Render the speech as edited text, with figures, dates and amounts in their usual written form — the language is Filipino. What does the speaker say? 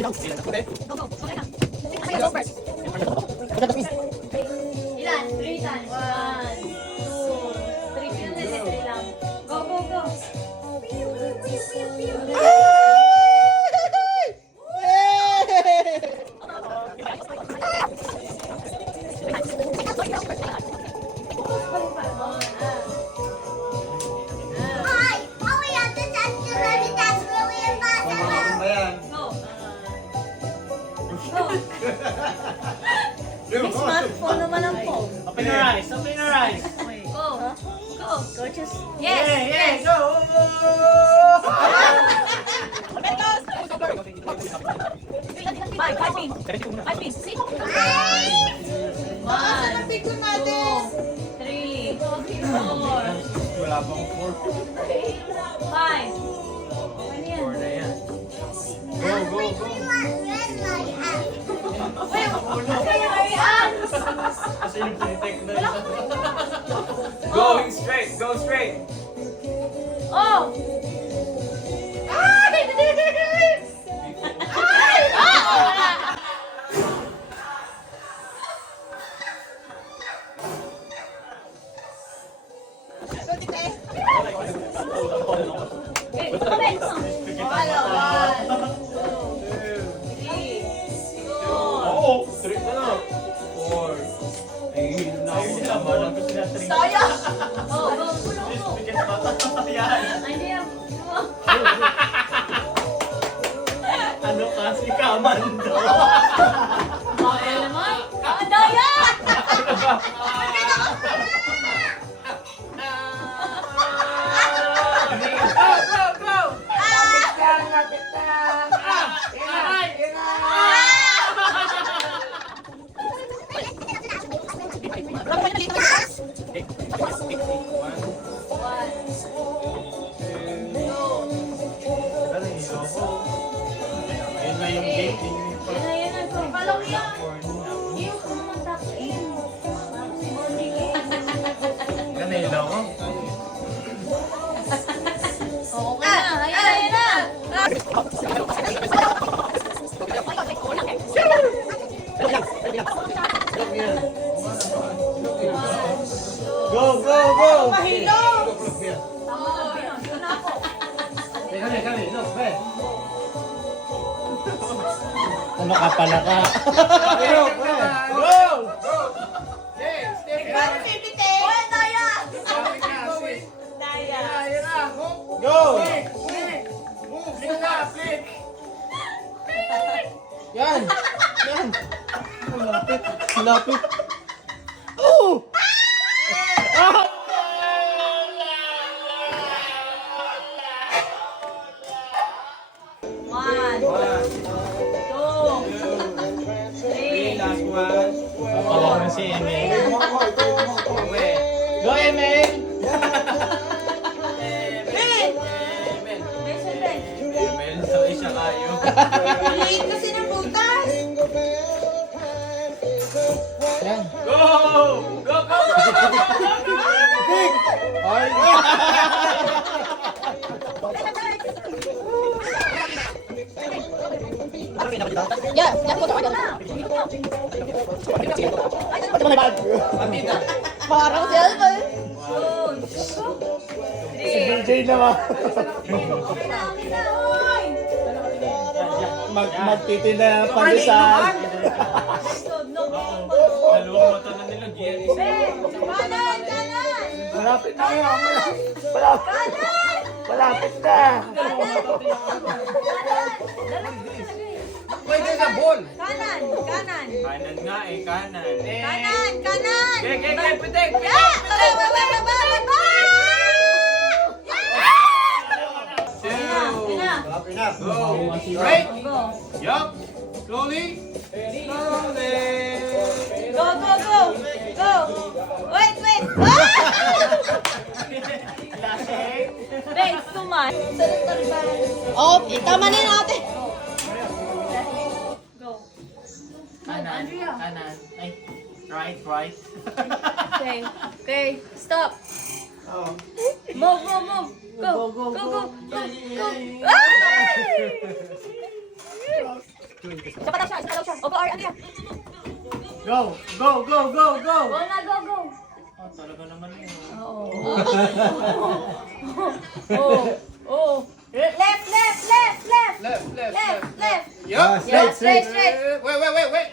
Ilan? 3 times. 1, 2, 3. Pinunod na 3 lang. Go, go, go. Next month, phone naman ang phone. Open your eyes, open your eyes. Go. Go. Go, just... Yes, yes. Go! Five pins. See? 1, 2, 3, 4, Wala pang 5. 4 na yan. Go, go, go. Kasi yung tinitake na yun. Going straight, go straight. Oh! Oo, 3 na lang. 4. Ay, naman lang ko sila 3. Saya! Oh, go, go, go. Bikin bata. Yan. Ay, hindi yan. Ano kasi kamando? Okay naman. Ang daya! Ayun na yung gate. Yan na. Palong yan. Yung kumuntak in. Ganun ako. Oo, okay na. Ayan na. Go, go, go! Mahilo! Ano ka pala ka? Go! Go! Paano pipite? Hoy, daya! Daya. Go! Yan! Yan! Malapit! Malapit! Oh! Ah! One, two, three. Last one. Papawa na si Emil. Go, Emil! Emil, sabay siya kayo. Liit kasi ng butas. Yan. Go! Go, go, go, go, go, go! Ay! Yeah, yan po tayo. Parang cellphone. Si BJ naman. Magtitinda ng pandesal. Dalawang mata na nila, GL isa. Kanan, kanan. Malapit na kayo. Malapit na. Pwede na ball. Kanan, kanan. Kanan nga eh, kanan. Kanan, kanan. Gek, pitik. Yeah! Baba! Go. Right. Go. Yup. Slowly. Slowly. Go, go, go. Go. Wait, wait. Wait, it's too much. Oh, tama na yun, ate. Go. Kanan. Kanan. Ay. Right. Okay. Okay. Stop. Move, move, move. Go, go, go, go. Go. Ay! Isa pa daw siya, isa pa daw siya. O, go, or ano yan? Go! Go! Go! Go! Go! Go na, go, go. Ah, talaga naman yun. Oo. Oh. Left, left, left, left. Left, left, Left, left. Yup. Straight, straight. Straight. Wait.